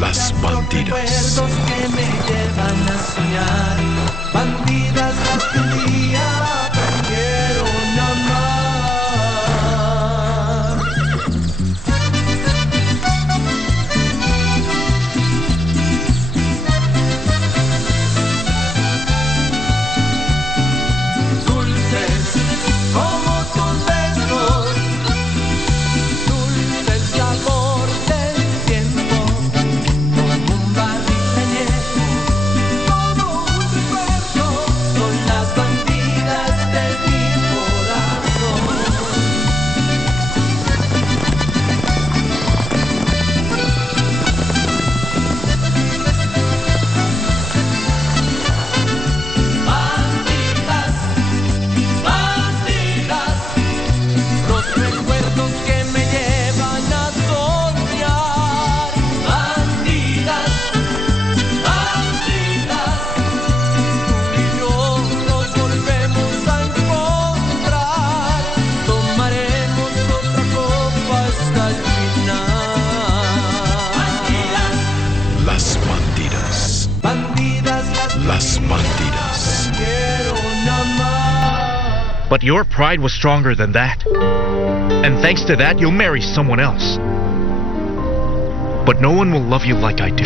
Las Bandidas. Recuerdos que me llevan a soñar. Bandidas las que un día aprendieron a amar. Dulces como tus besos, dulce el sabor del tiempo, como un barril añejo, todo un recuerdo, son las bandidas de mi corazón. Bandidas, bandidas, los recuerdos que me llevan a soñar. Bandidas, bandidas, tú y yo nos volvemos a encontrar. Tomaremos otra copa hasta el final. Las Bandidas. Bandidas, Las Bandidas. quiero amar. But your pride was stronger than that. And thanks to that, you'll marry someone else. But no one will love you like I do.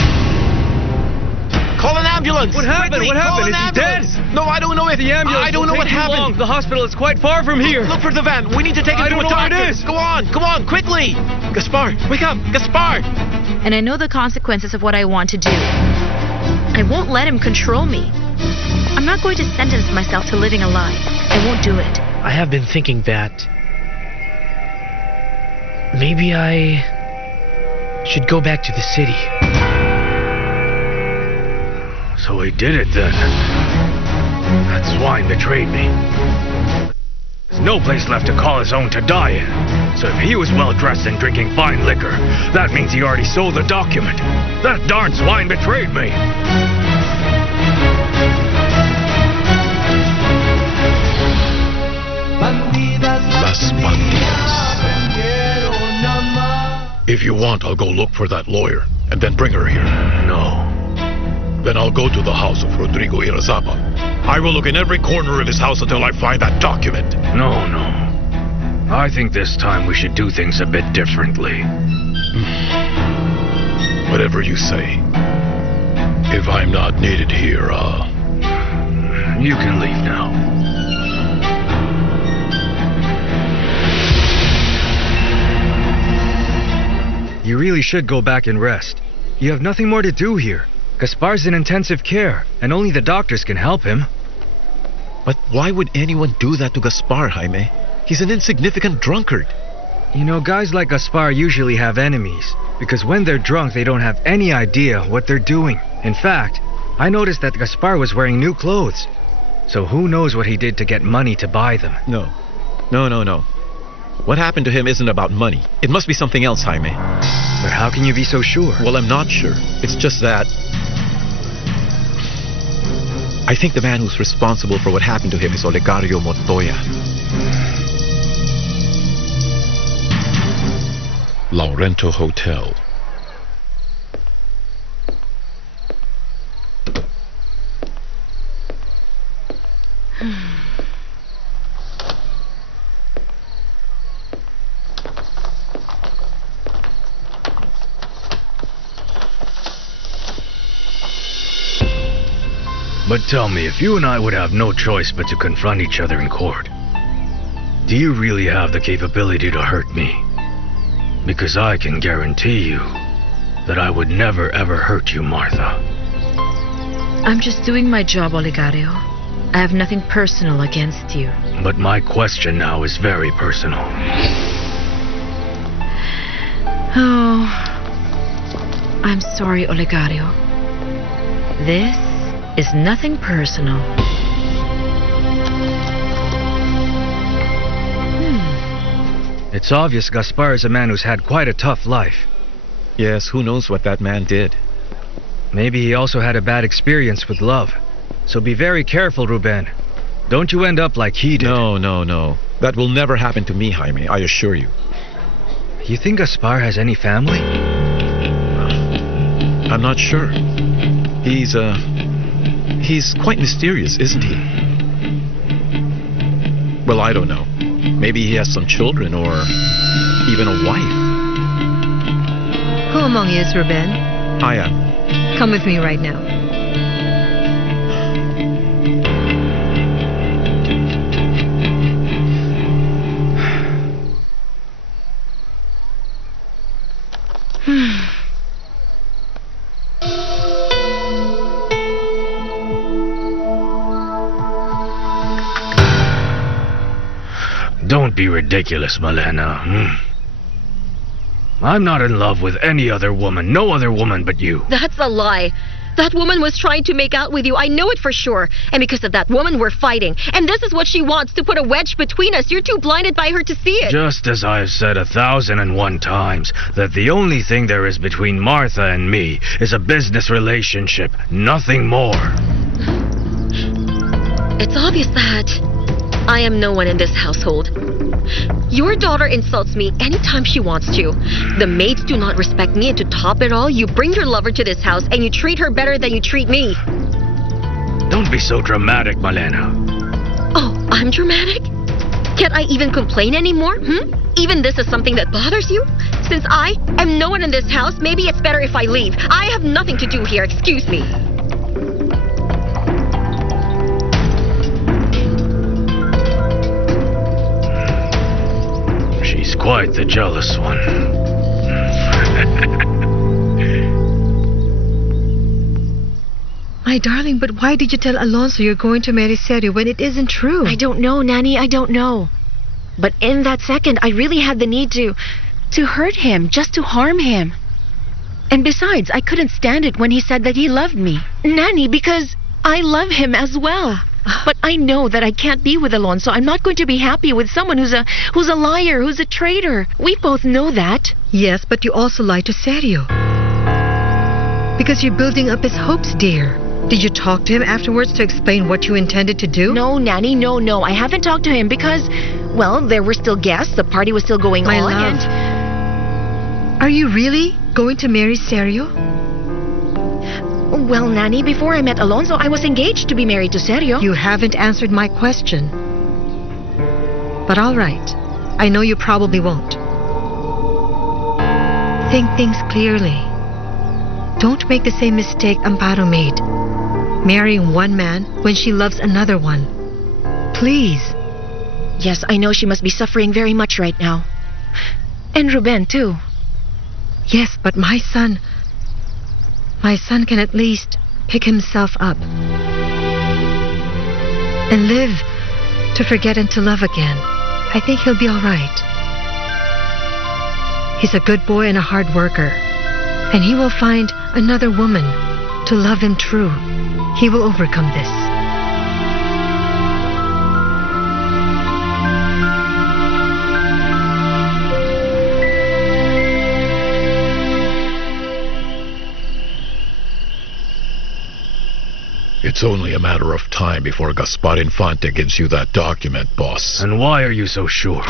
Call an ambulance! What happened? Quickly, What happened? call an Is he ambulance. dead? No, I don't know if The ambulance I don't know will what take too long. happened. The hospital is quite far from here. Look for the van. We need to take him I to don't a know where doctor. it is. Go on, quickly. Gaspar, wake up, Gaspar. And I know the consequences of what I want to do. I won't let him control me. I'm not going to sentence myself to living a lie. I won't do it. I have been thinking that maybe I should go back to the city. So he did it then. That swine betrayed me. There's no place left to call his own to die in. So if he was well dressed and drinking fine liquor, that means he already sold the document. That darn swine betrayed me. Bandidas Las Bandidas. aprendieron a amar. If you want, I'll go look for that lawyer and then bring her here. No. Then I'll go to the house of Rodrigo Irazaba. I will look in every corner of his house until I find that document. No. I think this time we should do things a bit differently. Whatever you say. If I'm not needed here, You can leave now. You really should go back and rest. You have nothing more to do here. Gaspar's in intensive care, and only the doctors can help him. But why would anyone do that to Gaspar, Jaime? He's an insignificant drunkard. You know, guys like Gaspar usually have enemies, because when they're drunk, they don't have any idea what they're doing. In fact, I noticed that Gaspar was wearing new clothes. So who knows what he did to get money to buy them? No. What happened to him isn't about money. It must be something else, Jaime. But how can you be so sure? Well, I'm not sure. It's just that I think the man who's responsible for what happened to him is Olegario Montoya. Laurento Hotel. But tell me, if you and I would have no choice but to confront each other in court, do you really have the capability to hurt me? Because I can guarantee you that I would never ever hurt you, Martha. I'm just doing my job, Olegario. I have nothing personal against you. But my question now is very personal. Oh, I'm sorry, Olegario. This is nothing personal. It's obvious Gaspar is a man who's had quite a tough life. Yes, who knows what that man did? Maybe he also had a bad experience with love. So be very careful, Ruben. Don't you end up like he did. No. That will never happen to me, Jaime, I assure you. You think Gaspar has any family? I'm not sure. He's quite mysterious, isn't he? Well, I don't know. Maybe he has some children or even a wife. Who among you is Ruben? I am. Come with me right now. Don't be ridiculous, Malena. I'm not in love with any other woman. No other woman but you. That's a lie. That woman was trying to make out with you. I know it for sure. And because of that woman, we're fighting. And this is what she wants, to put a wedge between us. You're too blinded by her to see it. Just as I've said 1,001 times, that the only thing there is between Martha and me is a business relationship. Nothing more. It's obvious that I am no one in this household. Your daughter insults me anytime she wants to. The maids do not respect me, and to top it all, you bring your lover to this house and you treat her better than you treat me. Don't be so dramatic, Malena. Oh, I'm dramatic? Can't I even complain anymore? Even this is something that bothers you? Since I am no one in this house, maybe it's better if I leave. I have nothing to do here, excuse me. She's quite the jealous one. My darling, but why did you tell Alonso you're going to marry Sergio when it isn't true? I don't know, Nanny, I don't know. But in that second, I really had the need to hurt him, just to harm him. And besides, I couldn't stand it when he said that he loved me. Nanny, because I love him as well. But I know that I can't be with Alonso. I'm not going to be happy with someone who's a liar, who's a traitor. We both know that. Yes, but you also lied to Sergio. Because you're building up his hopes, dear. Did you talk to him afterwards to explain what you intended to do? No, Nanny, no. I haven't talked to him because, well, there were still guests. The party was still going My on. love, And are you really going to marry Sergio? well, Nanny, before I met Alonso, I was engaged to be married to Sergio. You haven't answered my question. But all right. I know you probably won't. Think things clearly. Don't make the same mistake Amparo made. Marrying one man when she loves another one. Please. Yes, I know she must be suffering very much right now. And Ruben, too. Yes, but my son can at least pick himself up. And live to forget and to love again. I think he'll be all right. He's a good boy and a hard worker. And he will find another woman to love him true. He will overcome this. It's only a matter of time before Gaspar Infante gives you that document, boss. And why are you so sure?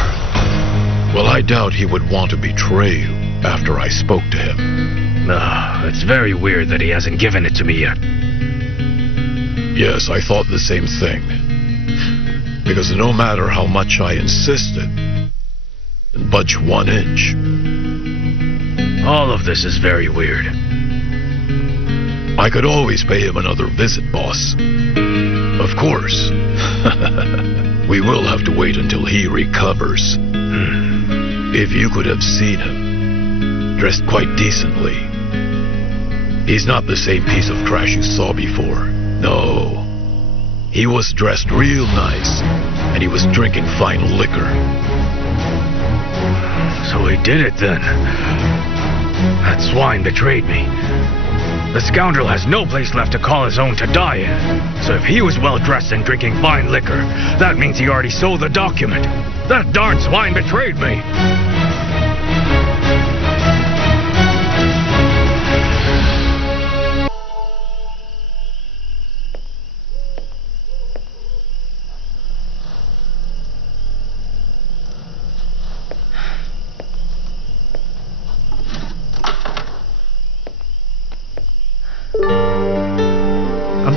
Well, I doubt he would want to betray you after I spoke to him. It's very weird that he hasn't given it to me yet. Yes, I thought the same thing. Because no matter how much I insisted, didn't budge 1 inch. All of this is very weird. I could always pay him another visit, boss. Of course. We will have to wait until he recovers. If you could have seen him, dressed quite decently. He's not the same piece of trash you saw before. No. He was dressed real nice, and he was drinking fine liquor. So he did it then. That swine betrayed me. The scoundrel has no place left to call his own to die in. So if he was well dressed and drinking fine liquor, that means he already sold the document. That darn swine betrayed me.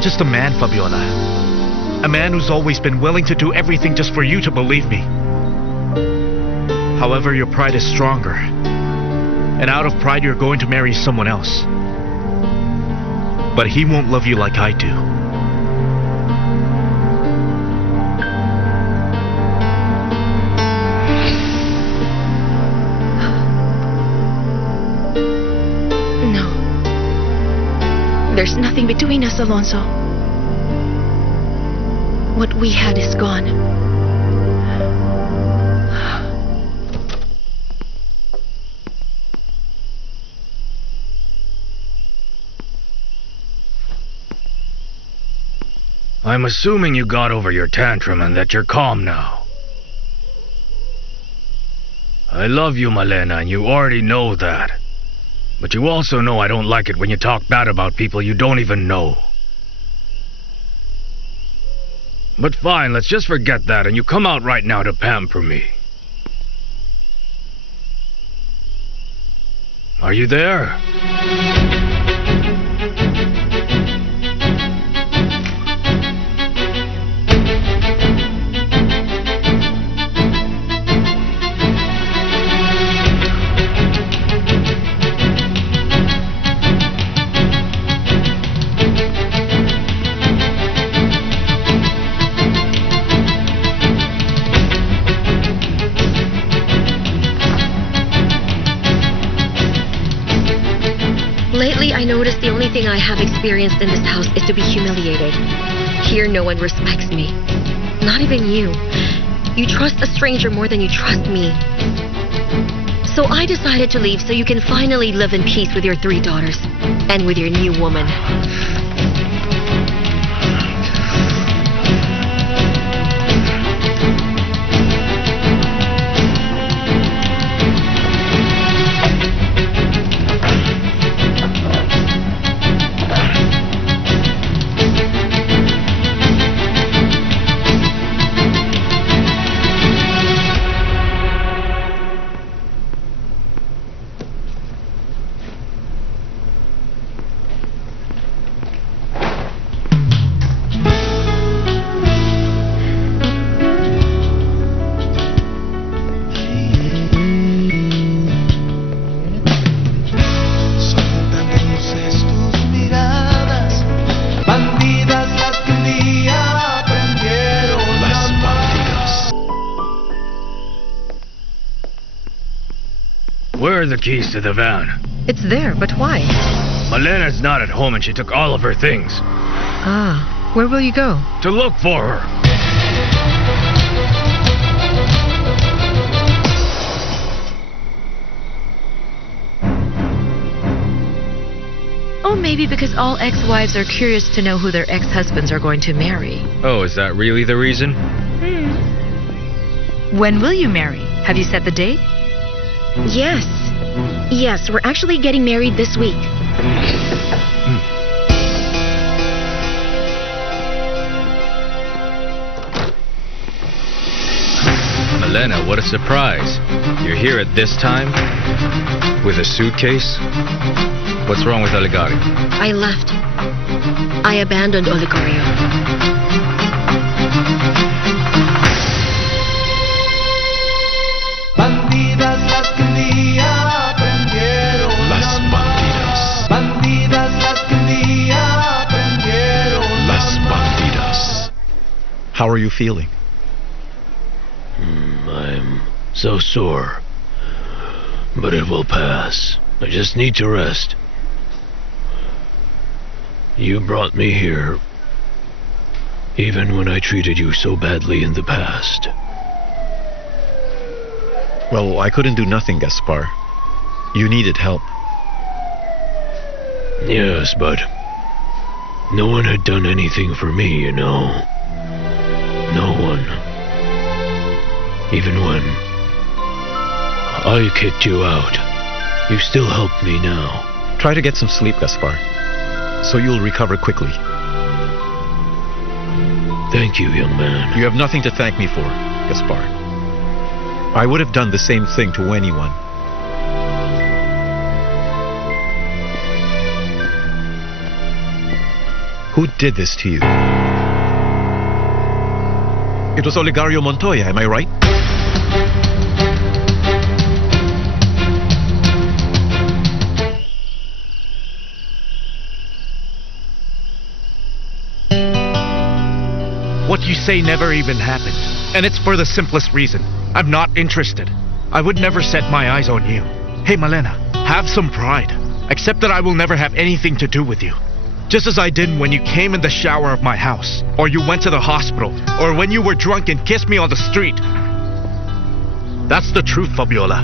just a man, Fabiola. A man who's always been willing to do everything just for you to believe me. However, your pride is stronger. And out of pride, you're going to marry someone else. But he won't love you like I do. No. There's nothing between us, Alonso. What we had is gone. I'm assuming you got over your tantrum and that you're calm now. I love you, Malena, and you already know that. But you also know I don't like it when you talk bad about people you don't even know. But fine, let's just forget that and you come out right now to pamper me. Are you there? Lately, I noticed the only thing I have experienced in this house is to be humiliated. Here, no one respects me. Not even you. You trust a stranger more than you trust me. So I decided to leave so you can finally live in peace with your 3 daughters. And with your new woman. Where are the keys to the van? It's there, but why? Malena's not at home and she took all of her things. Ah, where will you go? To look for her. Oh, maybe because all ex-wives are curious to know who their ex-husbands are going to marry. Oh, is that really the reason? When will you marry? Have you set the date? Yes. Yes, we're actually getting married this week. Malena, what a surprise. You're here at this time? With a suitcase? What's wrong with Oligario? I left. I abandoned Oligario. Bandidas las que un día aprendieron Las a amar. bandidas. Bandidas las que un día aprendieron Las a amar. bandidas. How are you feeling? I'm so sore. But it will pass. I just need to rest. You brought me here, even when I treated you so badly in the past. Well, I couldn't do nothing, Gaspar. You needed help. Yes, but no one had done anything for me, you know. No one. Even when I kicked you out, you still helped me now. Try to get some sleep, Gaspar, so you'll recover quickly. Thank you, young man. You have nothing to thank me for, Gaspar. I would have done the same thing to anyone. Who did this to you? It was Olegario Montoya, am I right? What you say never even happened. And it's for the simplest reason. I'm not interested. I would never set my eyes on you. Hey, Malena, have some pride. Accept that I will never have anything to do with you. Just as I did when you came in the shower of my house, or you went to the hospital, or when you were drunk and kissed me on the street. That's the truth, Fabiola.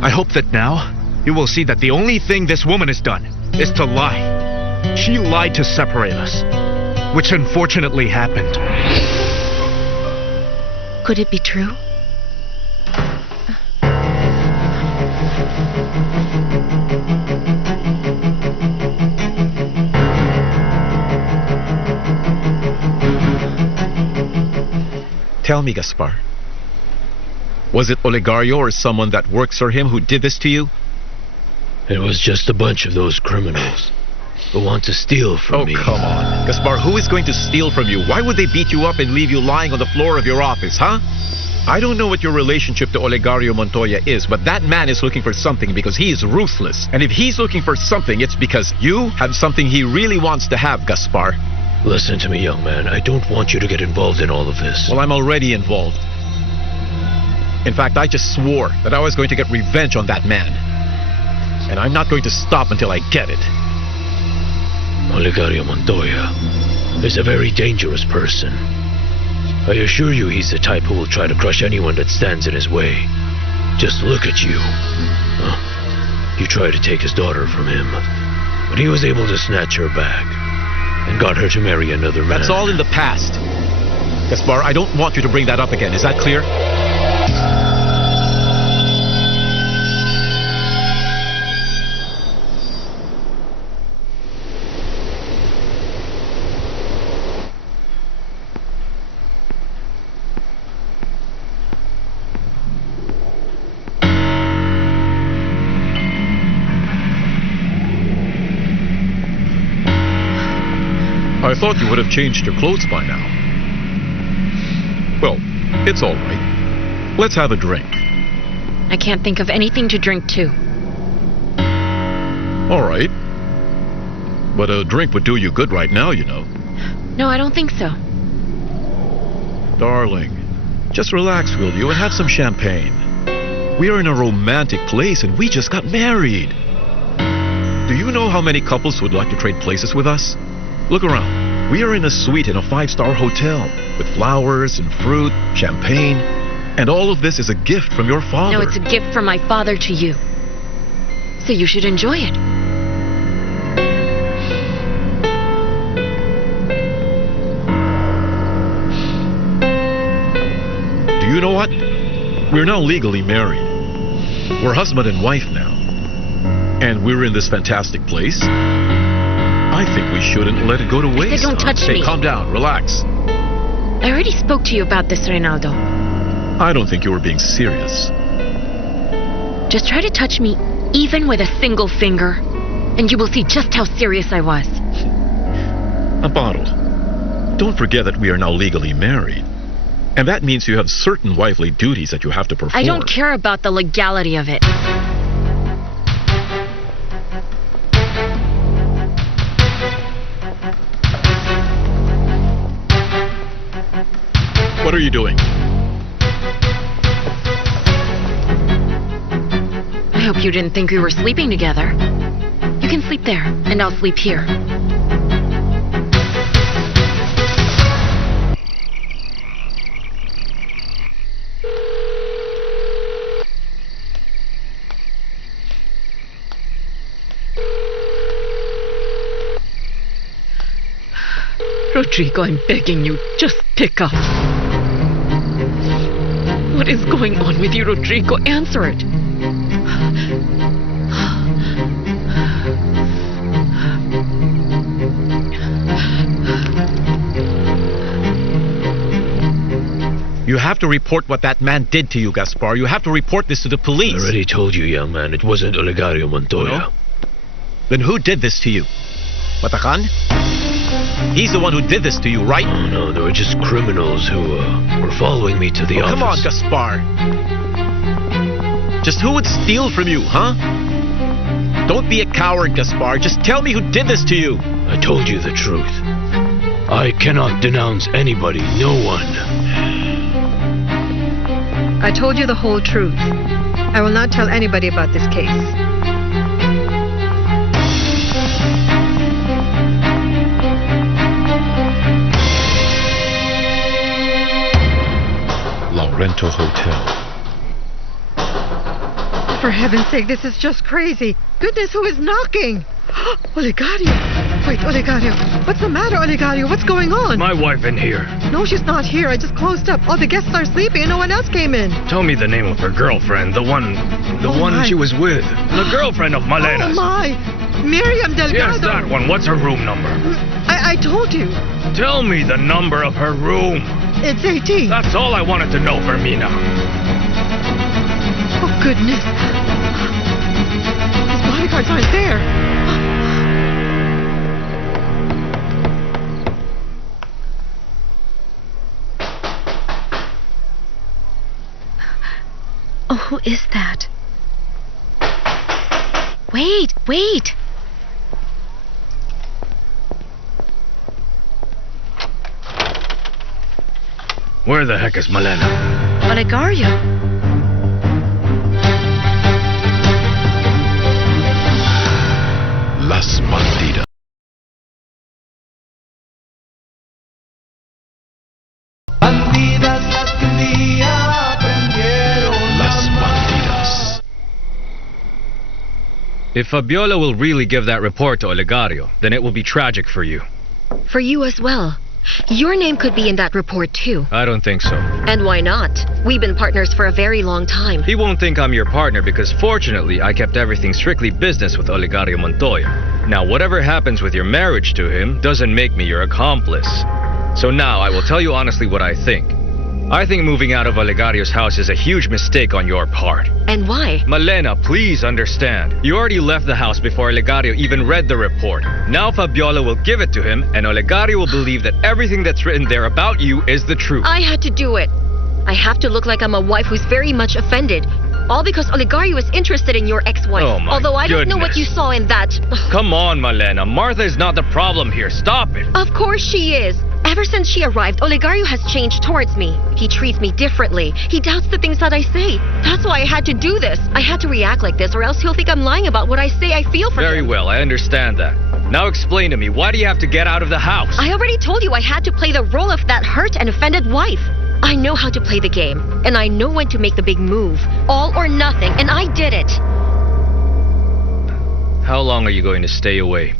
I hope that now you will see that the only thing this woman has done is to lie. She lied to separate us, which unfortunately happened. Could it be true? Tell me, Gaspar. Was it Olegario or someone that works for him who did this to you? It was just a bunch of those criminals who want to steal from me. Oh, come on. Gaspar, who is going to steal from you? Why would they beat you up and leave you lying on the floor of your office, huh? I don't know what your relationship to Olegario Montoya is, but that man is looking for something because he is ruthless. And if he's looking for something, it's because you have something he really wants to have, Gaspar. Listen to me, young man. I don't want you to get involved in all of this. Well, I'm already involved. In fact, I just swore that I was going to get revenge on that man. And I'm not going to stop until I get it. Olegario Montoya is a very dangerous person. I assure you he's the type who will try to crush anyone that stands in his way. Just look at you. You tried to take his daughter from him, but he was able to snatch her back and got her to marry another man. That's all in the past. Gaspar, I don't want you to bring that up again. Is that clear? I thought you would have changed your clothes by now. Well, it's all right. Let's have a drink. I can't think of anything to drink to. All right. But a drink would do you good right now, you know. No, I don't think so. Darling, just relax, will you, and have some champagne. We are in a romantic place and we just got married. Do you know how many couples would like to trade places with us? Look around. We are in a suite in a 5-star hotel with flowers and fruit, champagne, and all of this is a gift from your father. No, it's a gift from my father to you. So you should enjoy it. Do you know what? We're now legally married. We're husband and wife now. And we're in this fantastic place. I think we shouldn't let it go to waste. Don't touch me. Hey, calm down. Relax. I already spoke to you about this, Reynaldo. I don't think you were being serious. Just try to touch me, even with a single finger, and you will see just how serious I was. Amparo, don't forget that we are now legally married. And that means you have certain wifely duties that you have to perform. I don't care about the legality of it. What are you doing? I hope you didn't think we were sleeping together. You can sleep there, and I'll sleep here. Rodrigo, I'm begging you, just pick up. What is going on with you, Rodrigo? Answer it. You have to report what that man did to you, Gaspar. You have to report this to the police. I already told you, young man, it wasn't Olegario Montoya. No? Then who did this to you? Matakan? He's the one who did this to you, right? Oh no, they were just criminals who were following me to the office. Come on, Gaspar. Just who would steal from you, huh? Don't be a coward, Gaspar. Just tell me who did this to you. I told you the truth. I cannot denounce anybody, no one. I told you the whole truth. I will not tell anybody about this case. Laurento Hotel. For heaven's sake, this is just crazy. Goodness, who is knocking? Olegario. Wait, Olegario. What's the matter, Olegario? What's going on? My wife in here. No, she's not here. I just closed up. All the guests are sleeping and no one else came in. Tell me the name of her girlfriend, the one my. she was with. The girlfriend of Oh, Malena's. my. Miriam Delgado. Yes, that one. What's her room number? I told you. Tell me the number of her room. It's 18. That's all I wanted to know, Fermina. Oh, goodness. His bodyguards aren't there. Oh, who is that? Wait, wait! Where the heck is Malena? Olegario. Las Bandidas. Bandidas las que un día aprendieron Las Bandidas. If Fabiola will really give that report to Olegario, then it will be tragic for you. For you as well. Your name could be in that report too. I don't think so. And why not? We've been partners for a very long time. He won't think I'm your partner because fortunately I kept everything strictly business with Olegario Montoya. Now whatever happens with your marriage to him doesn't make me your accomplice. So now I will tell you honestly what I think. I think moving out of Olegario's house is a huge mistake on your part. And why? Malena, please understand. You already left the house before Olegario even read the report. Now Fabiola will give it to him, and Olegario will believe that everything that's written there about you is the truth. I had to do it. I have to look like I'm a wife who's very much offended. All because Olegario is interested in your ex-wife. Oh, my Although I don't know what you goodness. saw in that. Come on, Malena. Martha is not the problem here. Stop it. Of course she is. Ever since she arrived, Olegario has changed towards me. He treats me differently. He doubts the things that I say. That's why I had to do this. I had to react like this or else he'll think I'm lying about what I say I feel for Very him. well, I understand that. Now explain to me, why do you have to get out of the house? I already told you I had to play the role of that hurt and offended wife. I know how to play the game, and I know when to make the big move. All or nothing, and I did it. How long are you going to stay away?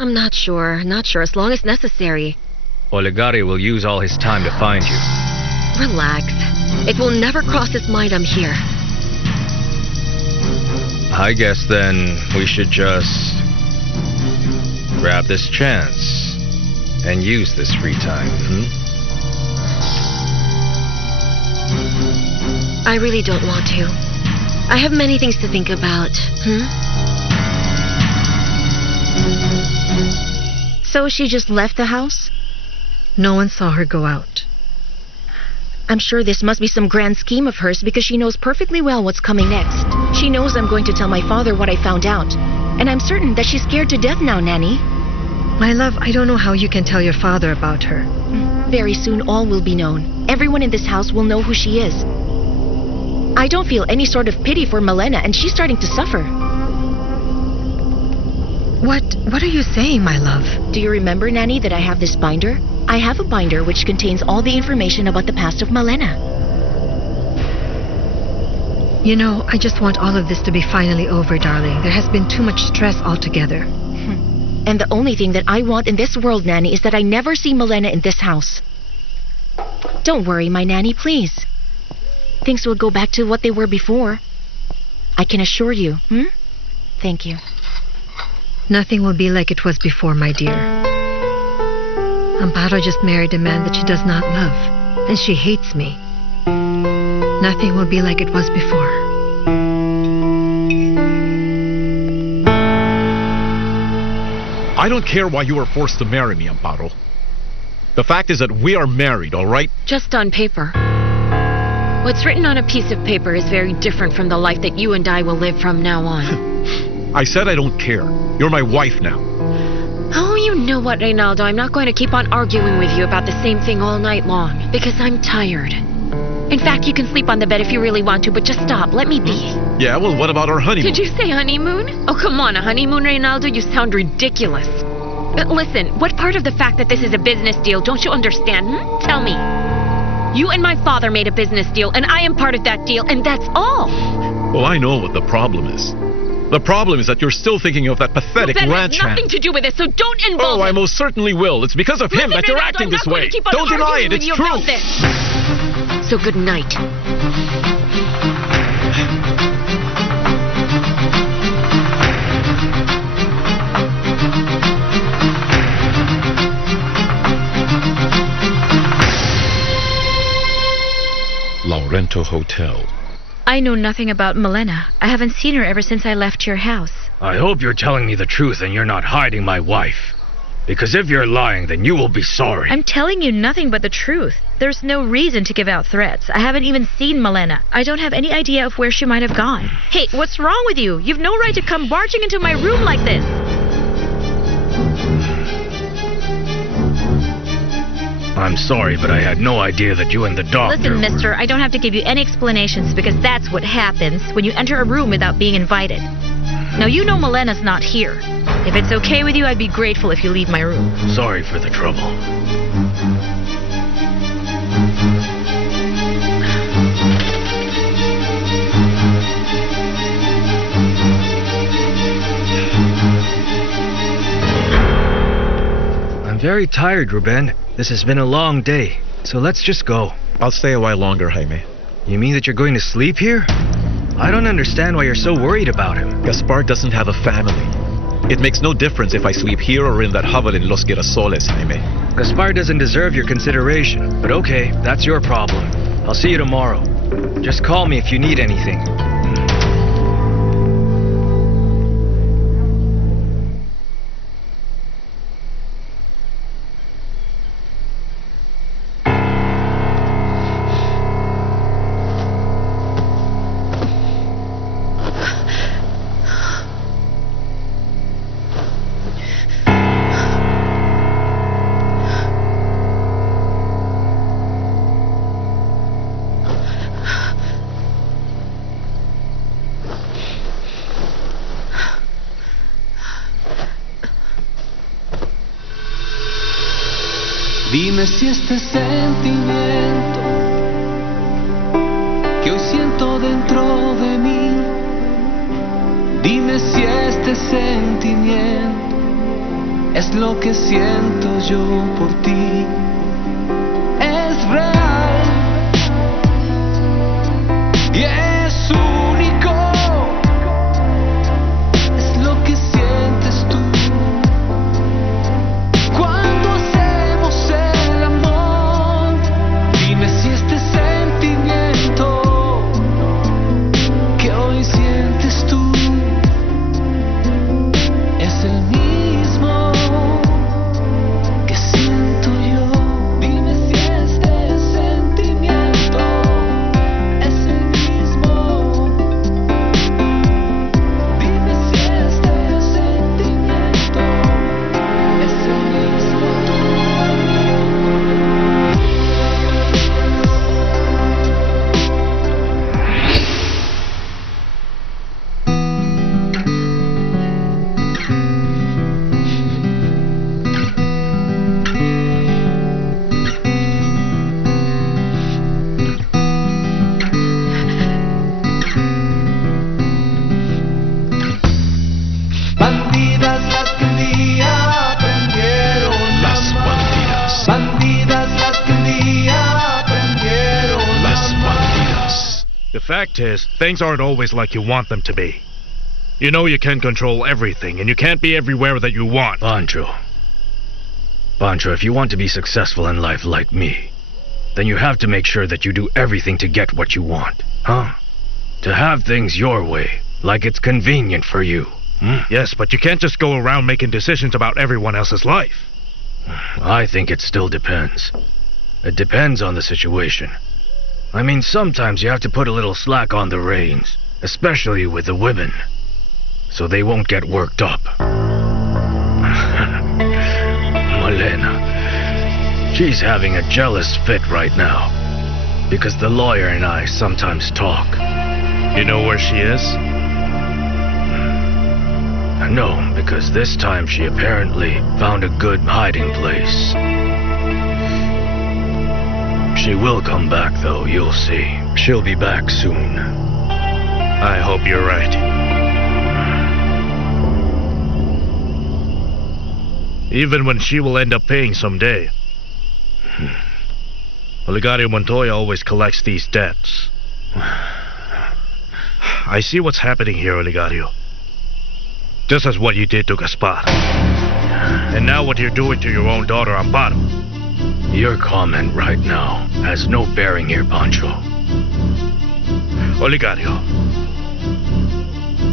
I'm not sure. Not sure as long as necessary. Olegario will use all his time to find you. Relax. It will never cross his mind I'm here. I guess then we should just grab this chance and use this free time, I really don't want to. I have many things to think about. So she just left the house? No one saw her go out. I'm sure this must be some grand scheme of hers because she knows perfectly well what's coming next. She knows I'm going to tell my father what I found out. And I'm certain that she's scared to death now, Nanny. My love, I don't know how you can tell your father about her. Very soon all will be known. Everyone in this house will know who she is. I don't feel any sort of pity for Malena, and she's starting to suffer. What are you saying, my love? Do you remember, Nanny, that I have this binder? I have a binder which contains all the information about the past of Malena. You know, I just want all of this to be finally over, darling. There has been too much stress altogether. And the only thing that I want in this world, Nanny, is that I never see Malena in this house. Don't worry, my Nanny, please. Things will go back to what they were before. I can assure you, Thank you. Nothing will be like it was before, my dear. Amparo just married a man that she does not love, and she hates me. Nothing will be like it was before. I don't care why you were forced to marry me, Amparo. The fact is that we are married, all right? Just on paper. What's written on a piece of paper is very different from the life that you and I will live from now on. I said I don't care. You're my wife now. Oh, you know what, Reynaldo? I'm not going to keep on arguing with you about the same thing all night long, because I'm tired. In fact, you can sleep on the bed if you really want to, but just stop. Let me be. Yeah, well, what about our honeymoon? Did you say honeymoon? Oh, come on, a honeymoon, Reynaldo? You sound ridiculous. Listen, what part of the fact that this is a business deal don't you understand? Tell me. You and my father made a business deal, and I am part of that deal, and that's all. Well, I know what the problem is. The problem is that you're still thinking of that pathetic That ranch has nothing hand. to do with this, so don't involve Oh, I it. most certainly will. It's because of him Listen, that you're Reynaldo, acting I'm this not going way. to keep on Don't deny arguing it. with It's you true. about this. So good night. Laurento Hotel. I know nothing about Milena. I haven't seen her ever since I left your house. I hope you're telling me the truth and you're not hiding my wife. Because if you're lying, then you will be sorry. I'm telling you nothing but the truth. There's no reason to give out threats. I haven't even seen Milena. I don't have any idea of where she might have gone. Hey, what's wrong with you? You've no right to come barging into my room like this. I'm sorry, but I had no idea that you and the doctor Listen, mister, I don't have to give you any explanations because that's what happens when you enter a room without being invited. Now, you know Milena's not here. If it's okay with you, I'd be grateful if you leave my room. Sorry for the trouble. I'm very tired, Ruben. This has been a long day, so let's just go. I'll stay a while longer, Jaime. You mean that you're going to sleep here? I don't understand why you're so worried about him. Gaspar doesn't have a family. It makes no difference if I sleep here or in that hovel in Los Girasoles, Jaime. Gaspar doesn't deserve your consideration, but okay, that's your problem. I'll see you tomorrow. Just call me if you need anything. Dime si este sentimiento que hoy siento dentro de mí, dime si este sentimiento es lo que siento yo por ti. Es real y es único, es lo que sientes tú cuando hacemos el amor. Dime si este sentimiento que hoy sientes tú es el mismo que siento yo. Dime si este sentimiento es el mismo. Dime si este sentimiento es el mismo. Bandidas las que un día aprendieron a Las amar. bandidas. Bandidas las que un día aprendieron Las a amar. bandidas. The fact is, things aren't always like you want them to be. You know you can't control everything, and you can't be everywhere that you want. Pancho, if you want to be successful in life like me, then you have to make sure that you do everything to get what you want, huh? To have things your way, like it's convenient for you. Yes, but you can't just go around making decisions about everyone else's life. I think it still depends. It depends on the situation. I mean, sometimes you have to put a little slack on the reins, especially with the women, so they won't get worked up. Malena, she's having a jealous fit right now, because the lawyer and I sometimes talk. You know where she is? No, because this time she apparently found a good hiding place. She will come back, though, you'll see. She'll be back soon. I hope you're right. Even when she will end up paying someday. Oligario Montoya always collects these debts. I see what's happening here, Oligario. Just as what you did to Gaspar. And now what you're doing to your own daughter, Amparo. Your comment right now has no bearing here, Pancho. Oligario,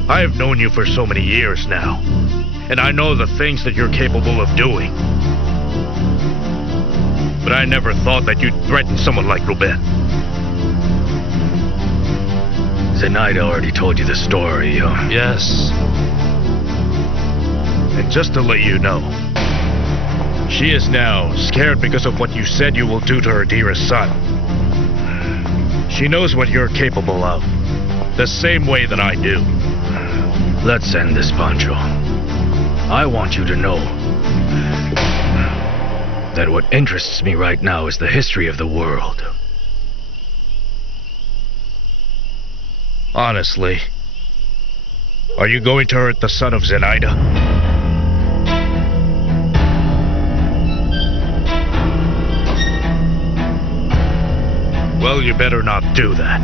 I have known you for so many years now, and I know the things that you're capable of doing. But I never thought that you'd threaten someone like Ruben. Zenaida already told you the story, huh? Yes. And just to let you know, she is now scared because of what you said you will do to her dearest son. She knows what you're capable of, the same way that I do. Let's end this, Pancho. I want you to know that what interests me right now is the history of the world. Honestly, are you going to hurt the son of Zenaida? Well, you better not do that.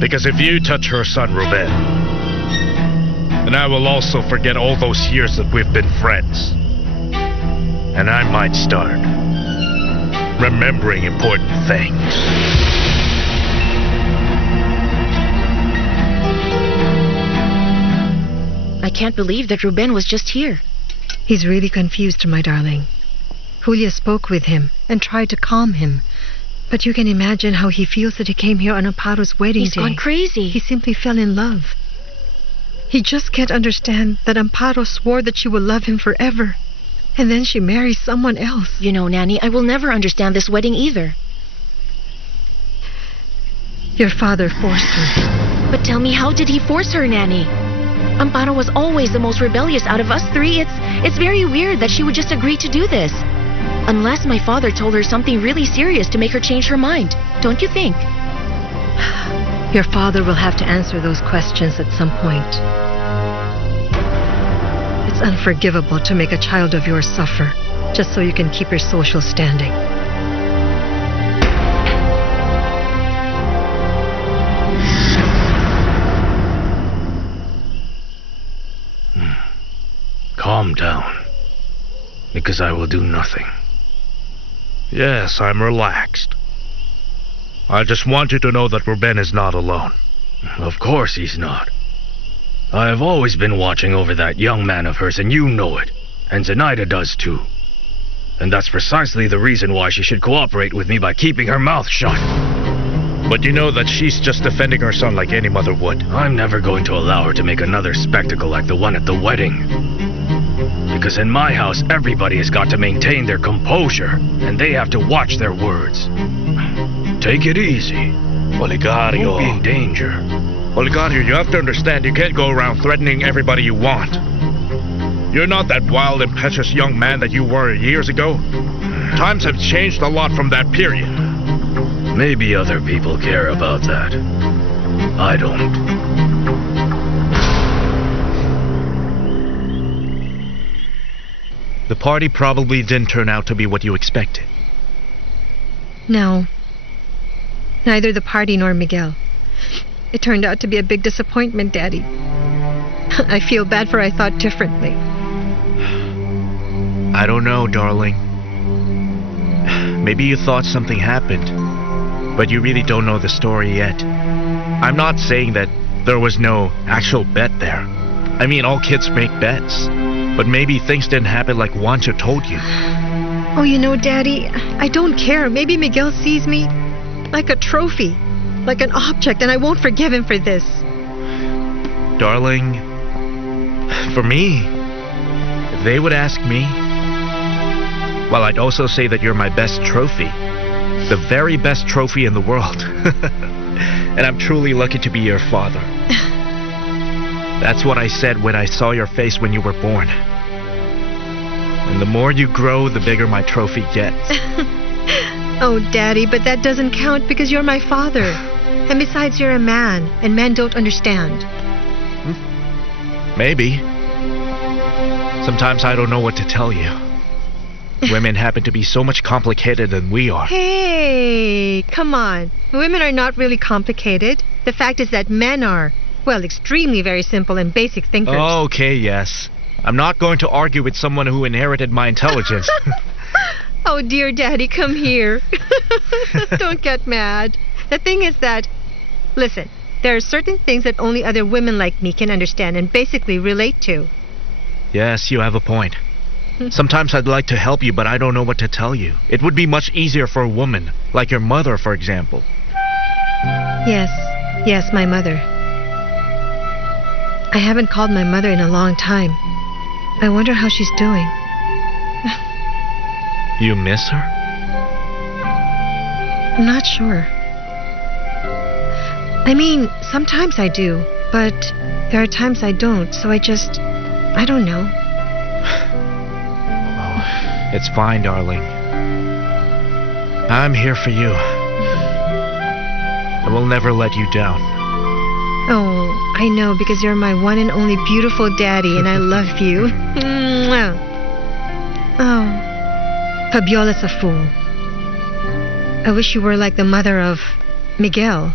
Because if you touch her son, Ruben, then I will also forget all those years that we've been friends. And I might start remembering important things. I can't believe that Ruben was just here. He's really confused, my darling. Julia spoke with him and tried to calm him. But you can imagine how he feels that he came here on Amparo's wedding He's day. gone crazy. He simply fell in love. He just can't understand that Amparo swore that she will love him forever. And then she marries someone else. You know, Nanny, I will never understand this wedding either. Your father forced her. But tell me, how did he force her, Nanny? Amparo was always the most rebellious out of us three. It's very weird that she would just agree to do this. Unless my father told her something really serious to make her change her mind. Don't you think? Your father will have to answer those questions at some point. It's unforgivable to make a child of yours suffer just so you can keep your social standing. Calm down, because I will do nothing. Yes, I'm relaxed. I just want you to know that Ruben is not alone. Of course he's not. I have always been watching over that young man of hers, and you know it. And Zenaida does too. And that's precisely the reason why she should cooperate with me by keeping her mouth shut. But you know that she's just defending her son like any mother would. I'm never going to allow her to make another spectacle like the one at the wedding. Because in my house, everybody has got to maintain their composure, and they have to watch their words. Take it easy. Oligario. You won't be in danger. Oligario, you have to understand, you can't go around threatening everybody you want. You're not that wild, impetuous young man that you were years ago. Times have changed a lot from that period. Maybe other people care about that. I don't. The party probably didn't turn out to be what you expected. No. Neither the party nor Miguel. It turned out to be a big disappointment, Daddy. I feel bad for I thought differently. I don't know, darling. Maybe you thought something happened, but you really don't know the story yet. I'm not saying that There was no actual bet there. I mean, all kids make bets. But maybe things didn't happen like Juancho told you. Oh, you know, Daddy, I don't care. Maybe Miguel sees me like a trophy, like an object, and I won't forgive him for this. Darling, for me, if they would ask me, well, I'd also say that you're my best trophy. The very best trophy in the world. And I'm truly lucky to be your father. That's what I said when I saw your face when you were born. And the more you grow, the bigger my trophy gets. Oh, Daddy, but that doesn't count because you're my father. And besides, you're a man, and men don't understand. Maybe. Sometimes I don't know what to tell you. Women happen to be so much complicated than we are. Hey, come on. Women are not really complicated. The fact is that men are, well, extremely very simple and basic thinkers. Okay, yes. I'm not going to argue with someone who inherited my intelligence. Oh, dear Daddy, come here. Don't get mad. The thing is that, listen, there are certain things that only other women like me can understand and basically relate to. Yes, you have a point. Sometimes I'd like to help you, but I don't know what to tell you. It would be much easier for a woman, like your mother, for example. Yes, my mother. I haven't called my mother in a long time. I wonder how she's doing. You miss her? I'm not sure. I mean, sometimes I do, but there are times I don't, so I don't know. It's fine, darling. I'm here for you. I will never let you down. Oh, I know, because you're my one and only beautiful daddy, and I love you. Mwah. Oh, Fabiola's a fool. I wish you were like the mother of Miguel.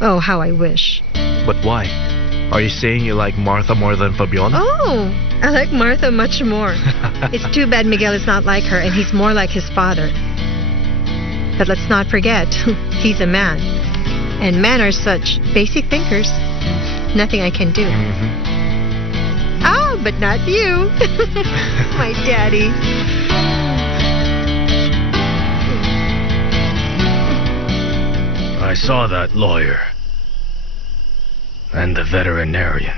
Oh, how I wish. But why? Are you saying you like Martha more than Fabiola? Oh, I like Martha much more. It's too bad Miguel is not like her, and he's more like his father. But let's not forget, he's a man. And men are such basic thinkers. Nothing I can do. Ah, but not you. My daddy. I saw that lawyer. And the veterinarian.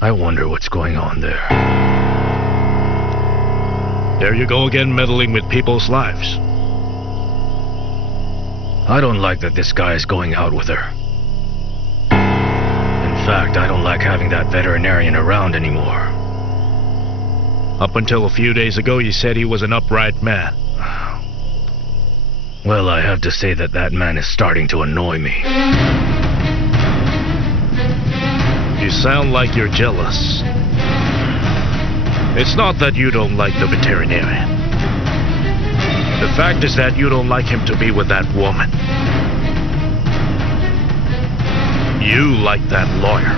I wonder what's going on there. There you go again, meddling with people's lives. I don't like that this guy is going out with her. In fact, I don't like having that veterinarian around anymore. Up until a few days ago, you said he was an upright man. Well, I have to say that man is starting to annoy me. You sound like you're jealous. It's not that you don't like the veterinarian. The fact is that you don't like him to be with that woman. You like that lawyer.